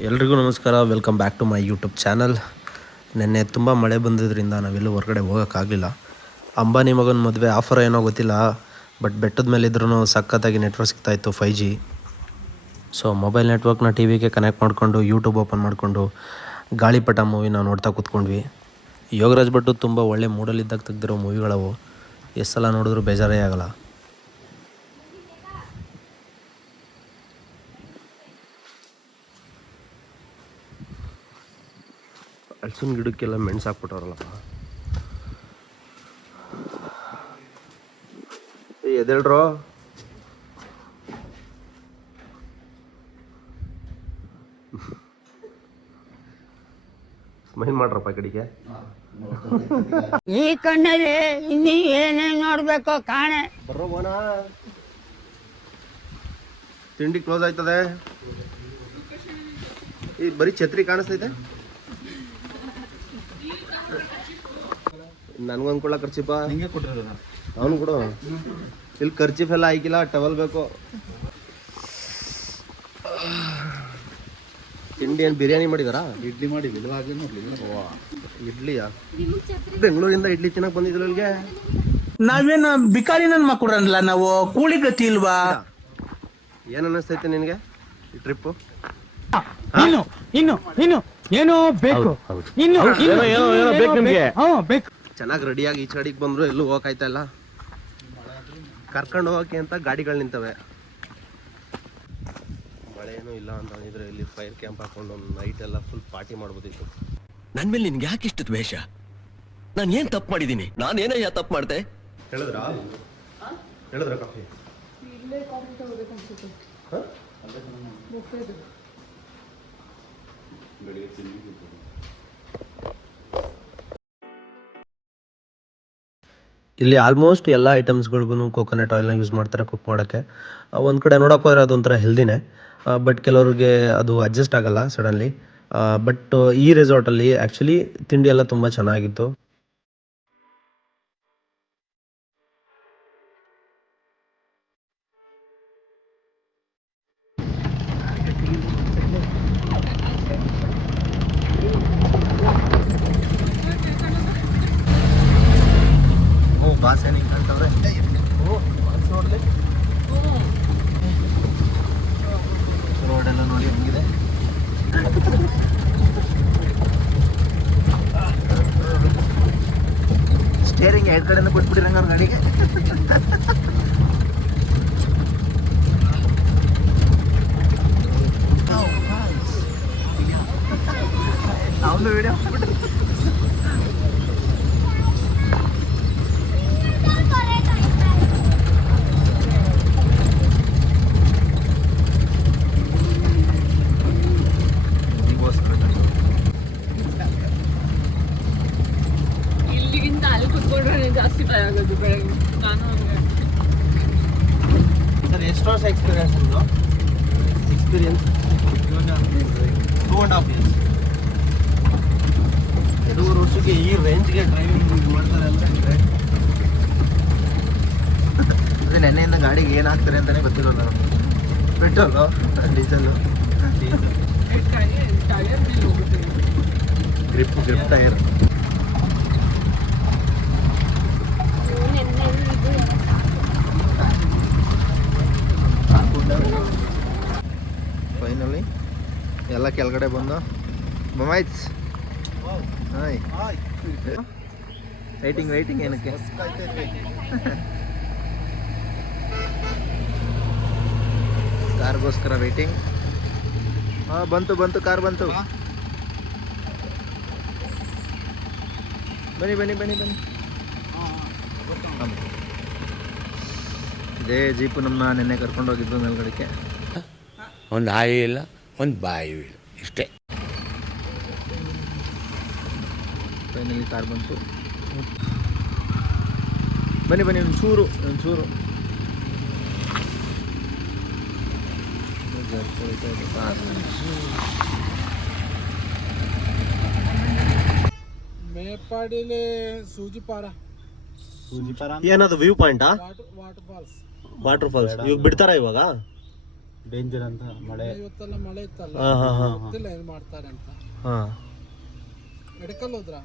ಎಲ್ರಿಗೂ ನಮಸ್ಕಾರ. Welcome back to my YouTube channel. ನೆನ್ನೆ ತುಂಬ ಮಳೆ ಬಂದಿದ್ದರಿಂದ ನಾವೆಲ್ಲೂ ಹೊರಗಡೆ ಹೋಗೋಕ್ಕಾಗಲಿಲ್ಲ. ಅಂಬಾನಿ ಮಗನ ಮದುವೆ ಆಫರ್ ಏನೋ ಗೊತ್ತಿಲ್ಲ, ಬಟ್ ಬೆಟ್ಟದ ಮೇಲಿದ್ರೂ ಸಖತ್ತಾಗಿ ನೆಟ್ವರ್ಕ್ ಸಿಗ್ತಾಯಿತ್ತು 5G. ಸೊ ಮೊಬೈಲ್ ನೆಟ್ವರ್ಕ್ನ ಟಿ ವಿಗೆ ಕನೆಕ್ಟ್ ಮಾಡಿಕೊಂಡು ಯೂಟ್ಯೂಬ್ ಓಪನ್ ಮಾಡಿಕೊಂಡು ಗಾಳಿಪಟ ಮೂವಿನ ನೋಡ್ತಾ ಕೂತ್ಕೊಂಡ್ವಿ. ಯೋಗರಾಜ್ ಭಟ್ಟು ತುಂಬ ಒಳ್ಳೆ ಮೂಡಲ್ಲಿದ್ದಾಗ ತೆಗೆದಿರೋ ಮೂವಿಗಳವು, ಎಷ್ಟು ಸಲ ನೋಡಿದ್ರೂ ಬೇಜಾರೇ ಆಗಲ್ಲ. ಹಲಸಿನ ಗಿಡಕ್ಕೆಲ್ಲ ಮೆಣಸು ಹಾಕ್ಬಿಟ್ಟವ್ರಲ್ಲಪ್ಪ. ಎದೇಳ್ರೋ, ಸ್ಮೈಲ್ ಮಾಡ್ರಪ್ಪ ಕಡೆಗೆ. ಈ ಕಣ್ಣಲ್ಲಿ ಇನ್ನೀ ಏನೇನ್ ನೋಡ್ಬೇಕೋ ಕಾಣೆ. ಬರ್ರೋ ಬೋನ, ತಿಂಡಿ ಕ್ಲೋಸ್ ಆಯ್ತದೆ. ಈ ಬರೀ ಛತ್ರಿ ಕಾಣಿಸ್ತೈತೆ. ನನ್ಗೊಂದು ಕೊಡ ಖರ್ಚಿಪ್ಪ. ಅವನು ಕೊಡು. ಇಲ್ಲಿ ಖರ್ಚಿಫ್ ಎಲ್ಲ ಆಯ್ಕಿಲ್ಲ, ಟವಲ್ ಬೇಕು. ತಿಂಡಿ ಏನು ಬಿರಿಯಾನಿ ಮಾಡಿದಾರಾ? ಇಡ್ಲಿ ಮಾಡಿದ್ವಿ. ಇಡ್ಲಿಯಾ? ಬೆಂಗಳೂರಿಂದ ಇಡ್ಲಿ ತಿನ್ನಕ್ ಬಂದಿದ್ರು ಇಲ್ಲಿಗೆ. ನಾವೇನು ಬಿಕಾರಿ ನನ್ನ ಮಕ್ಕಳಲ್ಲ, ನಾವು ಕೂಲಿ ಗತಿ ಇಲ್ವಾ? ಏನ್ ಅನ್ನಿಸ್ತೈತೆ ನಿನಗೆ ಈ ಟ್ರಿಪ್? ಇನ್ನು ಏನೋ ಬೇಕು. ಇನ್ನು ಬೇಕು ನಿಮ್ಗೆ? ಬೇಕು. ಚೆನ್ನಾಗಿ ರೆಡಿಯಾಗಿ ಈಚೆ ಕಡೆಗೆ ಬಂದ್ರು, ಎಲ್ಲೂ ಹೋಗಕ್ಕಾಯ್ತಾ ಇಲ್ಲ. ಕರ್ಕೊಂಡು ಹೋಗಕ್ಕೆ ಅಂತ ಗಾಡಿಗಳು ನಿಂತವೆ. ಮಳೆ ಏನೂ ಇಲ್ಲ ಅಂತ ಅಂದಿದ್ರೆ ಇಲ್ಲಿ ಫೈರ್ ಕ್ಯಾಂಪ್ ಹಾಕೊಂಡು ಒಂದು ನೈಟ್ ಎಲ್ಲ ಫುಲ್ ಪಾರ್ಟಿ ಮಾಡ್ಬೋದಿತ್ತು. ನನ್ ಮೇಲೆ ನಿನ್ಗೆ ಯಾಕೆ ಇಷ್ಟು ದ್ವೇಷ? ನಾನು ಏನ್ ತಪ್ಪು ಮಾಡಿದ್ದೀನಿ? ನಾನೇನಯ್ಯ ತಪ್ಪು ಮಾಡ್ದೆ? ಹೇಳಿದ್ರ ಕಾಫಿ? ಇಲ್ಲಿ ಆಲ್ಮೋಸ್ಟ್ ಎಲ್ಲ ಐಟಮ್ಸ್ಗಳಿಗೂ ಕೋಕೋನಟ್ ಆಯಿಲ್ನ ಯೂಸ್ ಮಾಡ್ತಾರೆ ಕುಕ್ ಮಾಡೋಕ್ಕೆ. ಒಂದು ಕಡೆ ನೋಡೋಕೆ ಹೋದರೆ ಅದೊಂಥರ ಹೆಲ್ದಿನೇ, ಬಟ್ ಕೆಲವ್ರಿಗೆ ಅದು ಅಡ್ಜಸ್ಟ್ ಆಗಲ್ಲ ಸಡನ್ಲಿ. ಬಟ್ ಈ ರೆಸಾರ್ಟಲ್ಲಿ ಆ್ಯಕ್ಚುಲಿ ತಿಂಡಿ ಎಲ್ಲ ತುಂಬ ಚೆನ್ನಾಗಿತ್ತು. ಬಾಸ್ ಏನು ಹಿಂಗಂತವ್ರೆ? ರೋಡೆಲ್ಲ ನೋಡಿ ಹೆಂಗಿದೆ. ಸ್ಟೇರಿಂಗ್ ಎರಡು ಕಡೆಯಿಂದ ಕೊಟ್ಬಿಟ್ಟಿರಂಗ ಅವ್ರ ಗಾಡಿಗೆ. ಅವನು ವಿಡಿಯೋ ಇಲ್ಲಿಗಿಂತ ಅಲ್ಲಿ ಕುತ್ಕೊಂಡ್ರೆ ಜಾಸ್ತಿ ಭಯ ಆಗೋದು ಬೆಳಗ್ಗೆ. ನಾನು ಸರ್ ಎಷ್ಟು ವರ್ಷ ಎಕ್ಸ್ಪೀರಿಯನ್ಸ್ ನಿಮ್ಮದು? Experience 2.5 years. 2 ವರ್ಷಕ್ಕೆ ಈ ರೇಂಜ್ಗೆ ಡ್ರೈವಿಂಗ್ ಮಾಡ್ತಾರೆ ಅಂದರೆ ಅದೇ ನೆನ್ನೆಯಿಂದ ಗಾಡಿಗೆ ಏನು ಹಾಕ್ತಾರೆ ಅಂತಲೇ ಗೊತ್ತಿರೋಲ್ಲ. ಪೆಟ್ರೋಲು, ಡೀಸೆಲ್ಲು, ಟೈರ್ ಮೇಲೆ ಹೋಗುತ್ತೆ. Grip tyre. ಫೈನಲಿ ಎಲ್ಲ ಕೆಳಗಡೆ ಬಂದು ಮಮಾಯ್ಸ್ ವೈಟಿಂಗ್ ಏನಕ್ಕೆ? ಕಾರ್ಗೋಸ್ಕರ ವೇಟಿಂಗ್. ಬಂತು ಕಾರ್ ಬಂತು. ಬನ್ನಿ. ಇದೇ ಜೀಪು ನಮ್ಮ ನೆನ್ನೆ ಕರ್ಕೊಂಡು ಹೋಗಿದ್ದು ಮೇಲ್ಗಡೆಗೆ. ಒಂದು ಆಯಿ ಇಲ್ಲ, ಒಂದು ಬಾಯಿ ಇಲ್ಲ, ಇಷ್ಟೇ. ಫೈನಲಿ ಕಾರ್ ಬಂತು. ಬನ್ನಿ ಒಂಚೂರು ಮೇಪಾಡಿಲಿ ಸೂಜಿಪಾರ ಏನದು ವ್ಯೂ ಪಾಯಿಂಟಾ? Waterfalls. ವಾಟರ್ ಫಾಲ್ಸ್ ಇವಾಗ ಬಿಡ್ತಾರ ಇವಾಗ? ಡೇಂಜರ್ ಅಂತ ಮಳೆ ಇವತ್ತೆಲ್ಲ ಮಳೆ ಇತ್ತಲ್ಲ, ಹಾಂ ಹಾಂ ಹಾಂ ಗೊತ್ತಿಲ್ಲ ಏನ್ ಮಾಡ್ತಾರೆ ಅಂತ. ಹಾಂ ಎಡಕಲ್ ಹೋದ್ರ?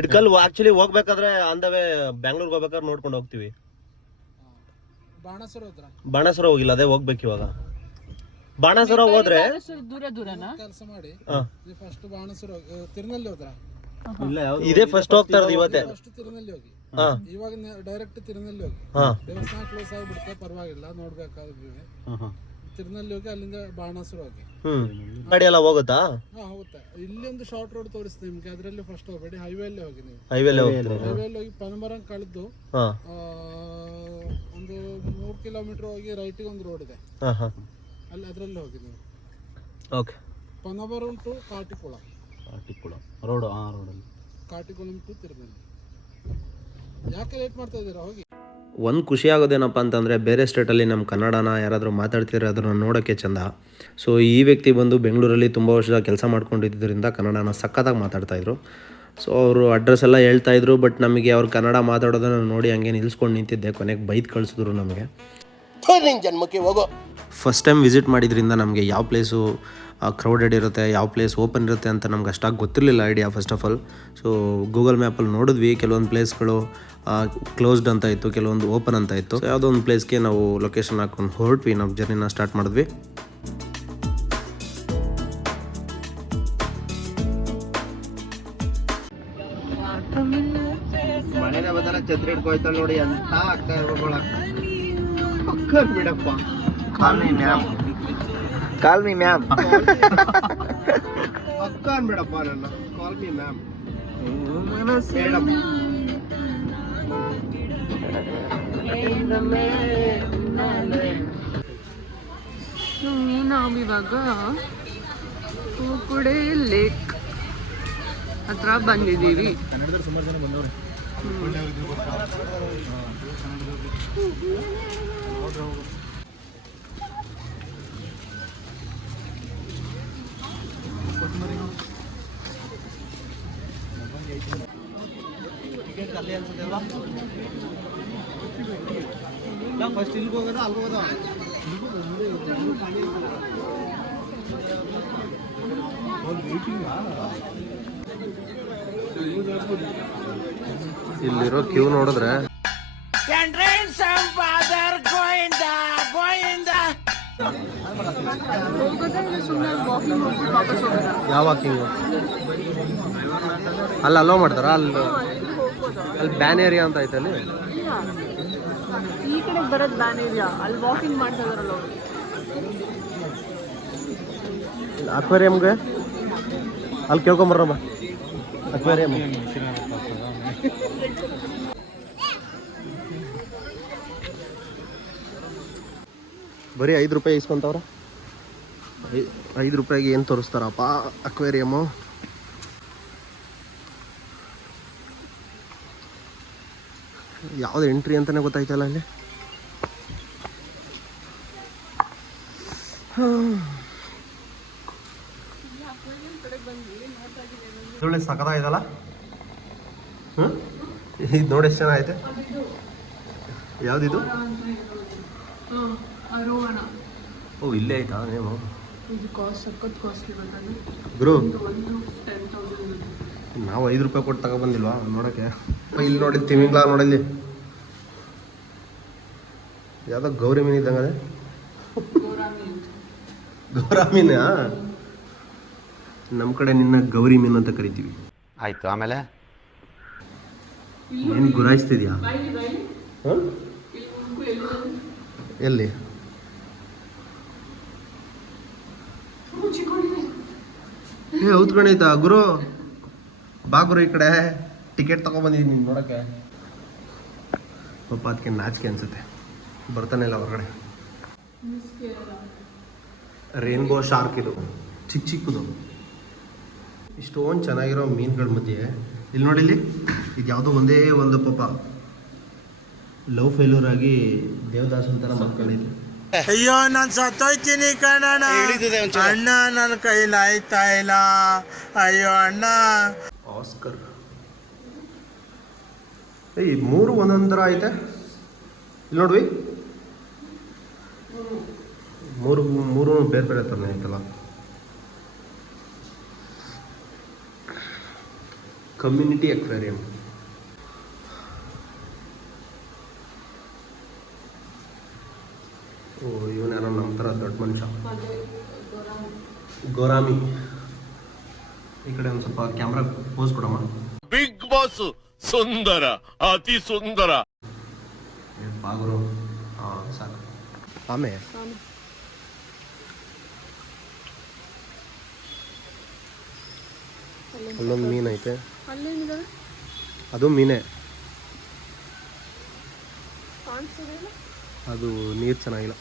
ಇಡ್ಕಲ್ ಆಕ್ಚುಲಿ ಹೋಗ್ಬೇಕಾದ್ರೆ ಅಂದವೇ ಬ್ಯಾಂಗ್ಳೂರ್ಗೆ ಹೋಗ್ಬೇಕಾದ್ರೆ ನೋಡ್ಕೊಂಡು ಹೋಗ್ತೀವಿ. ಬಾಣಸರ ಹೋದ್ರ? ಬಾಣಾಸುರ ಹೋಗಿಲ್ಲ, ಅದೇ ಹೋಗ್ಬೇಕು ಇವಾಗ. ಬಾಣಾಸುರ ಹೋದ್ರೆ ದೂರನಾ? ಕೆಲಸ ಮಾಡಿ ಹಾ. ಫಸ್ಟ್ ಬಾಣಸರ ತಿರುನಲ್ಲಿ ಹೋದ್ರ? ಇದೇ ಫಸ್ಟ್ ಹೋಗ್ತಾ ಇರೋದು ಇವತ್ತೇ. ಫಸ್ಟ್ ತಿರುನಲ್ಲಿ ಹೋಗಿ, ಹಾ ಇವಾಗ ಡೈರೆಕ್ಟ್ ತಿರುನಲ್ಲಿ ಹೋಗಿ. ಹಾ ದೇವಸ್ಥಾನ ಕ್ಲೋಸ್ ಆಗಿಬಿಡುತ್ತೆ, ಪರವಾಗಿಲ್ಲ, ನೋಡ್ಬೇಕಾದ್ರೆ ತಿರುನಲ್ಲಿ ಹೋಗಿ ಅಲ್ಲಿಂದ ಬಾಣಸರ ಹೋಗಿ. ಗಾಡಿ ಎಲ್ಲ ಹೋಗುತ್ತಾ? ಹಾ ಹೋಗುತ್ತೆ. ಇಲ್ಲಿ ಒಂದು ಶಾರ್ಟ್ ರೋಡ್ ತೋರಿಸ್ತೀನಿ ನಿಮ್ಗೆ, ಅದರಲ್ಲಿ ಫಸ್ಟ್ ಹೋಗ್ಬೇಡಿ, ಹೈವೇ ಅಲ್ಲೇ ಹೋಗಿ ನೀವು. ಹೈವೇಲೆ ಹೈವೇಲಿ ಹೋಗಿ ಪನಮರಂ ಕಳೆದು ಹಾ ಒಂದು 3 ಕಿಲೋಮೀಟರ್ ಹೋಗಿ ರೈಟಿಗೆ ಒಂದು ರೋಡ್ ಇದೆ, ಹಾ ಹಾ ಅಲ್ಲಿ ಅದರಲ್ಲಿ ಹೋಗಿ ನೀವು. ಓಕೆ. ಪನಮರಂ ಟು ಕಾಟಿಕುಳ ರೋಡ್ ರೋಡಲ್ಲಿ ಕಾಟಿಕುಳಂ ಟು ತಿರುನಲ್ಲಿ. ಯಾಕೆ ಲೇಟ್ ಮಾಡ್ತಾ ಇದ್ದೀರಾ? ಹೋಗಿ. ಒಂದು ಖುಷಿ ಆಗೋದೇನಪ್ಪ ಅಂತಂದರೆ ಬೇರೆ ಸ್ಟೇಟಲ್ಲಿ ನಮ್ಮ ಕನ್ನಡನ ಯಾರಾದರೂ ಮಾತಾಡ್ತಿದ್ರೆ ಅದನ್ನು ನೋಡೋಕ್ಕೆ ಚೆಂದ. ಸೊ ಈ ವ್ಯಕ್ತಿ ಬಂದು ಬೆಂಗಳೂರಲ್ಲಿ ತುಂಬ ವರ್ಷ ಕೆಲಸ ಮಾಡ್ಕೊಂಡಿದ್ದರಿಂದ ಕನ್ನಡನ ಸಖತ್ತಾಗಿ ಮಾತಾಡ್ತಾಯಿದ್ರು. ಸೊ ಅವರು ಅಡ್ರೆಸ್ ಎಲ್ಲ ಹೇಳ್ತಾಯಿದ್ರು, ಬಟ್ ನಮಗೆ ಅವ್ರು ಕನ್ನಡ ಮಾತಾಡೋದನ್ನು ನೋಡಿ ಹಂಗೆ ನಿಲ್ಸ್ಕೊಂಡು ನಿಂತಿದ್ದೆ. ಕೊನೆಗೆ ಬೈದು ಕಳಿಸಿದ್ರು ನಮಗೆ. ಜನ್ಮಕ್ಕೆ ಹೋಗೋ. ಫಸ್ಟ್ ಟೈಮ್ ವಿಸಿಟ್ ಮಾಡಿದ್ರಿಂದ ನಮಗೆ ಯಾವ ಪ್ಲೇಸು ಕ್ರೌಡೆಡ್ ಇರುತ್ತೆ, ಯಾವ ಪ್ಲೇಸ್ ಓಪನ್ ಇರುತ್ತೆ ಅಂತ ನಮ್ಗೆ ಅಷ್ಟಾಗಿ ಗೊತ್ತಿರಲಿಲ್ಲ idea first of all. So Google ಮ್ಯಾಪಲ್ಲಿ ನೋಡಿದ್ವಿ, ಕೆಲವೊಂದು ಪ್ಲೇಸ್ಗಳು ಕ್ಲೋಸ್ಡ್ ಅಂತ ಇತ್ತು, ಕೆಲವೊಂದು ಓಪನ್ ಅಂತ ಇತ್ತು. ಸೊ ಯಾವುದೋ ಒಂದು ಪ್ಲೇಸ್ಗೆ ನಾವು ಲೊಕೇಶನ್ ಹಾಕ್ಕೊಂಡು ಹೊರಟ್ವಿ, ನಾವು ಜರ್ನಿನ ಸ್ಟಾರ್ಟ್ ಮಾಡಿದ್ವಿ. ಮನೆಯ ಬದಲ ಛತ್ರಿ ಹಿಡ್ಕೋಯ್ತಲ್ಲ ನೋಡಿ, ಅಂತ ಅಕ್ಕ ಅಕ್ಕ ಬಿಡಪ್ಪ. ಕಾಲ್ ಮಿ ಮ್ಯಾಮ್ ಅಕ್ಕ ಅನ್ಬೇಡಪ್ಪ ನನ್ನ, ಕಾಲ್ ಮಿ ಮ್ಯಾಮ್ ಮೇಡಮ್. ನಾವಿವಾಗ ಕೂಕುಡೆ ಲೇಕ್ ಹತ್ರ ಬಂದಿದ್ದೀವಿ. ಕನ್ನಡದಲ್ಲಿ ಸುಮಾರು ಜನ ಬಂದವ್ರೆ. ಫಸ್ಟ್ ಇಲ್ಲಿಗೆ ಹೋಗೋದ ಅಲ್ಲಿ ಹೋಗೋದ? ಇಲ್ಲಿರೋ ಕ್ಯೂ ನೋಡಿದ್ರೆ ಯಾವ ವಾಕಿಂಗು? ಅಲ್ಲಿ ಅಲೋ ಮಾಡ್ತಾರ? ಅಲ್ಲಿ ಬ್ಯಾನ್ ಏರಿಯಾ ಅಂತ ಐತೆ, ಅಲ್ಲಿ ಈ ಕಡೆ ಬರೋದು ಬ್ಯಾನ್ ಏರಿಯಾ, ಅಲ್ಲಿ ವಾಕಿಂಗ್ ಮಾಡ್ತಾ ಇದಾರಲ್ಲ ಅವರು. ಅಕ್ವೇರಿಯಮ್ಗೆ ಅಲ್ಲಿ ಕೇಳ್ಕೊಂಬರ್ರಮ್ಮ. ಅಕ್ವೇರಿಯಮ್ ಬರೀ 5 ರೂಪಾಯಿ ಇಸ್ಕೊಂತವ್ರ. 5 ರೂಪಾಯಿಗೆ ಏನು ತೋರಿಸ್ತಾರಪ್ಪ ಅಕ್ವೇರಿಯಮ್ಮು. ಯಾವ್ದು ಎಂಟ್ರಿ ಅಂತಲೇ ಗೊತ್ತಾಯ್ತಲ್ಲ ಅಲ್ಲಿ. ಒಳ್ಳೆ ಸಖತ್ತಾಯ್ತಲ್ಲ. ಇದು ನೋಡಿ ಎಷ್ಟು ಚೆನ್ನಾಗೈತೆ. ಯಾವುದಿದು? ಓ ಇಲ್ಲೇ ಆಯ್ತಾ ನೇಮು? ಗುರು ನಾವು 5 ರೂಪಾಯಿ ಕೊಟ್ಟು ತಗೊಬಂದಿಲ್ವಾ ನೋಡೋಕ್ಕೆ? ಇಲ್ಲಿ ನೋಡಿ ತಿಮಿಂಗ್ಲ ನೋಡಲ್ಲಿ, ಯಾವುದೋ ಗೌರಿ ಮೀನು ಇದ್ದಂಗೆ ಅದೇ. ಗೌರಾ ಮೀನಾ? ನಮ್ಮ ಕಡೆ ನಿನ್ನ ಗೌರಿ ಮೀನು ಅಂತ ಕರಿತೀವಿ. ಆಯ್ತು, ಆಮೇಲೆ ಏನು ಗುರಾಯಿಸ್ತಿದ್ಯಾ? ಎಲ್ಲಿ? ಏ ಹೌದ್ಕೊಂಡೈತಾ ಗುರು? ಬಾ ಗುರು ಈ ಕಡೆ, ಟಿಕೆಟ್ ತಗೊಬಂದಿದ್ದೀನಿ ನೋಡೋಕ್ಕೆ. ಪಾಪ ಅದಕ್ಕೆ ನಾಚಿಕೆ ಅನ್ಸುತ್ತೆ, ಬರ್ತಾನೆ ಇಲ್ಲ ಹೊರಗಡೆ. ರೇನ್ಬೋ ಶಾರ್ಕ್ ಇದು, ಚಿಕ್ಕ ಚಿಕ್ಕದು. ಇಷ್ಟೊಂದು ಚೆನ್ನಾಗಿರೋ ಮೀನುಗಳ ಮಧ್ಯೆ ಇಲ್ಲಿ ನೋಡಿ, ಇಲ್ಲಿ ಇದು ಯಾವುದೋ ಒಂದೇ ಒಂದು ಪಾಪ ಲವ್ ಫೇಲ್ಯೂರ್ ಆಗಿ ದೇವದಾಸ್ ಅಂತಾರ ಮಕ್ಕಳಿದೆ. ಅಯ್ಯೋ ನಾನು ಸತ್ತೋಯ್ತೀನಿ ಕಣಣ್ಣ, ಅಣ್ಣ ನನ್ನ ಕೈಲಾಯ್ತಾ ಇಲ್ಲ, ಅಯ್ಯೋ ಅಣ್ಣ. ಆಸ್ಕರ್ ಏಯ್ 3 ಒಂದೊಂದು ಥರ ಐತೆ. ಇಲ್ಲಿ ನೋಡ್ವಿ, ಮೂರು ಬೇರೆ ಬೇರೆ ಥರನೇ ಐತಲ್ಲ. Community aquarium. ಓ ಇವನು ಯಾರೋ ನಮ್ಮ ಥರ ದೊಡ್ಡ ಮನುಷ್ಯ. ಗೋರಾಮಿ. ಈ ಕಡೆ ಒಂದು ಸ್ವಲ್ಪ ಕ್ಯಾಮ್ರಾ ಪೋಸ್ ಕೊಡಮ್ಮ. ಬಿಗ್ ಬಾಸ್ ಸುಂದರ, ಅತಿ ಸುಂದರ. ಬಾಗುರು. ಹಾಂ ಸಾಕು. ಆಮೇಲೆ ಅಲ್ಲೊಂದು ಮೀನು ಐತೆ. ಅದು ಮೀನೇ. ಅದು ನೀರು ಚೆನ್ನಾಗಿಲ್ಲ.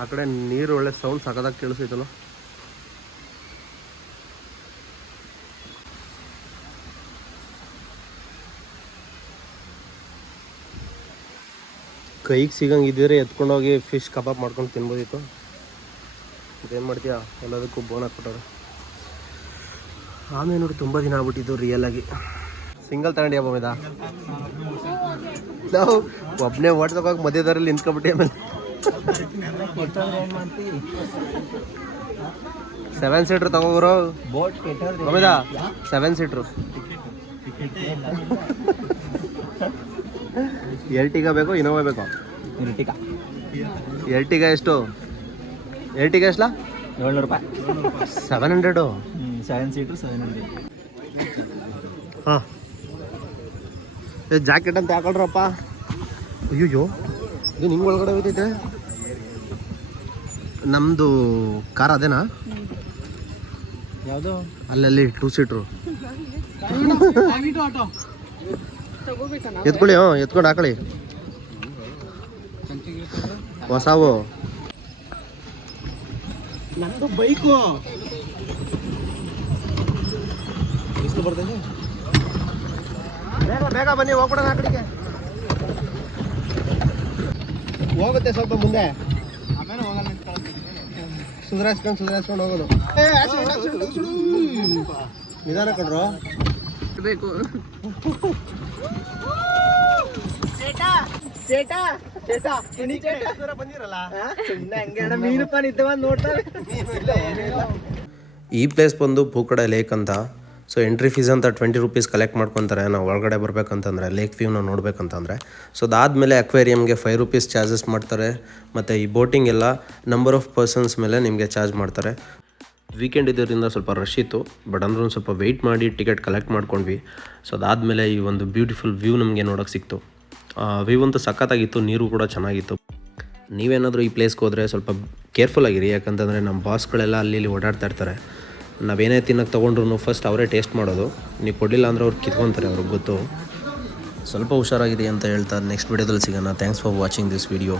ಆ ಕಡೆ ನೀರು ಒಳ್ಳೆ ಸೌಂಡ್ ಸಖತ್ತಾಗಿ ಕೇಳಿಸೈತಲ್ಲ. ಕೈಗೆ ಸಿಗಂಗಿದ್ದರೆ ಎತ್ಕೊಂಡೋಗಿ ಫಿಶ್ ಕಬಾಬ್ ಮಾಡ್ಕೊಂಡು ತಿನ್ಬೋದಿತ್ತು. ಇದೇನು ಮಾಡ್ತೀಯಾ, ಎಲ್ಲದಕ್ಕೂ ಬೋನ್ ಹಾಕ್ಬಿಟ್ಟವ್ರೆ. ಆಮೇಲೆ ನೋಡಿ ತುಂಬ ದಿನ ಆಗ್ಬಿಟ್ಟಿದ್ದು ರಿಯಲ್ ಆಗಿ. ಸಿಂಗಲ್ ತಗೊಂಡು ಯಾವಾಗ ನಾವು ಒಬ್ಬನೇ ಓಟ್ಸೋಕೆ ಮಧ್ಯದಾರಲ್ಲಿ ನಿಂತ್ಕೊಬಿಟ್ಟು ಆಮೇಲೆ 7 ಸೀಟ್ರ್ ತಗೋರು ಅಮೇದ 7 ಸೀಟ್ರು. ಎರ್ಟಿಗ ಬೇಕು, ಇನೋವಾ ಬೇಕು? ಎರ್ಟಿಗ ಎಷ್ಟು? ಎರ್ಟಿಗ ಎಷ್ಟಲ್ಲ? 700 ರೂಪಾಯಿ. 700. 7 ಸೀಟು 700. ಹಾಂ ಜಾಕೆಟ್ ಅಂತ ಹಾಕೊಳ್ರಪ್ಪ. ಅಯ್ಯೋ ಇದು ನಿಮ್ಗೆ ಒಳಗಡೆ ಹೋಗ್ತೈತೆ. ನಮ್ಮದು ಕಾರ್ ಅದೇನಾ? ಯಾವುದು? ಅಲ್ಲಲ್ಲಿ 2 ಸೀಟ್ರು ಆಟೋ ಎತ್ಕೊಳ್ಳಿ. ಎತ್ಕೊಂಡು ಹಾಕೊಳ್ಳಿ ಹೊಸವು. ನಮ್ದು ಬೈಕು ಎಷ್ಟು ಬರ್ತದೆ? ಬೇಗ ಬೇಗ ಬನ್ನಿ, ಹೋಗ್ಬಿಡೋಣ ಆ ಕಡೆಗೆ. ಹೋಗುತ್ತೆ ಸ್ವಲ್ಪ ಮುಂದೆ, ಆಮೇಲೆ ಹೋಗಲ್ಲ. ಸುಧಾರಿಸ್ಕೊಂಡು ಹೋಗೋದು. ನಿಧಾನ ಕಣ್ರು ಬೇಕು. ಈ ಪ್ಲೇಸ್ ಬಂದು ಭೂಕಡ ಲೇಕ್ ಅಂತ. ಸೊ ಎಂಟ್ರಿ ಫೀಸ್ ಅಂತ 20 ರೂಪೀಸ್ ಕಲೆಕ್ಟ್ ಮಾಡ್ಕೊತಾರೆ ನಾವು ಒಳಗಡೆ ಬರಬೇಕಂತಂದರೆ, ಲೇಕ್ ವ್ಯೂನ ನೋಡಬೇಕಂತಂದರೆ. ಸೊ ಅದಾದಮೇಲೆ ಅಕ್ವೇರಿಯಮ್ಗೆ 5 ರೂಪೀಸ್ ಚಾರ್ಜಸ್ ಮಾಡ್ತಾರೆ. ಮತ್ತು ಈ ಬೋಟಿಂಗ್ ಎಲ್ಲ ನಂಬರ್ ಆಫ್ ಪರ್ಸನ್ಸ್ ಮೇಲೆ ನಿಮಗೆ ಚಾರ್ಜ್ ಮಾಡ್ತಾರೆ. ವೀಕೆಂಡ್ ಇದರಿಂದ ಸ್ವಲ್ಪ ರಶ್ ಇತ್ತು, ಬಟ್ ಅಂದ್ರೂ ಒಂದು ಸ್ವಲ್ಪ ವೆಯ್ಟ್ ಮಾಡಿ ಟಿಕೆಟ್ ಕಲೆಕ್ಟ್ ಮಾಡ್ಕೊಂಡ್ವಿ. ಸೊ ಅದಾದಮೇಲೆ ಈ ಒಂದು ಬ್ಯೂಟಿಫುಲ್ ವ್ಯೂ ನಮಗೆ ನೋಡೋಕ್ಕೆ ಸಿಕ್ತು. ವ್ಯೂ ಅಂತೂ ಸಖತ್ತಾಗಿತ್ತು, ನೀರು ಕೂಡ ಚೆನ್ನಾಗಿತ್ತು. ನೀವೇನಾದರೂ ಈ ಪ್ಲೇಸ್ಗೆ ಹೋದರೆ ಸ್ವಲ್ಪ ಕೇರ್ಫುಲ್ ಆಗಿರಿ, ಯಾಕಂತಂದರೆ ನಮ್ಮ ಬಾಸ್ಗಳೆಲ್ಲ ಅಲ್ಲಿ ಓಡಾಡ್ತಾ ಇರ್ತಾರೆ. ನಾವೇನೇ ತಿನ್ನೋಕ್ಕೆ ತೊಗೊಂಡ್ರು ಫಸ್ಟ್ ಅವರೇ ಟೇಸ್ಟ್ ಮಾಡೋದು. ನೀವು ಕೊಡಲಿಲ್ಲ ಅಂದರೆ ಅವ್ರು ಕಿತ್ಕೊತಾರೆ, ಅವ್ರಿಗೆ ಗೊತ್ತು. ಸ್ವಲ್ಪ ಹುಷಾರಾಗಿರಿ ಅಂತ ಹೇಳ್ತಾ ನೆಕ್ಸ್ಟ್ ವೀಡಿಯೋದಲ್ಲಿ ಸಿಗೋಣ. Thanks for watching this video.